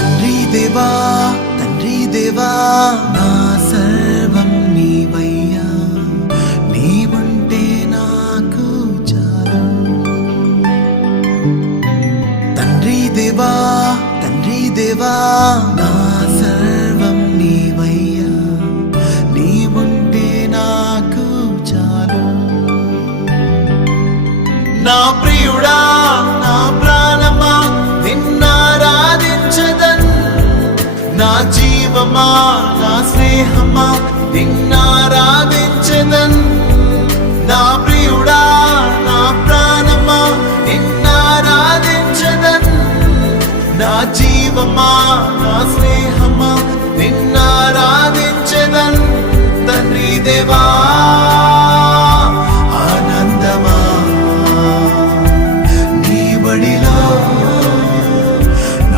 తండ్రి దేవా నా సర్వం నీవయ్యా, నీవుంటే నాకు చాలు. తండ్రి దేవా నా సర్వం నీవయ్యా, నీవుంటే నాకు చాలు. నా ప్రియుడా నా ప్రాణమా నిన్నారాధించదన్, నా జీవమా నా స్నేహమా నిన్నారాధించదన్. నా ప్రియుడా నా ప్రాణమా నిన్నారాధించదన్, నా జీవమా నా స్నేహమా నిన్నారాధించదన్. తండ్రి దేవా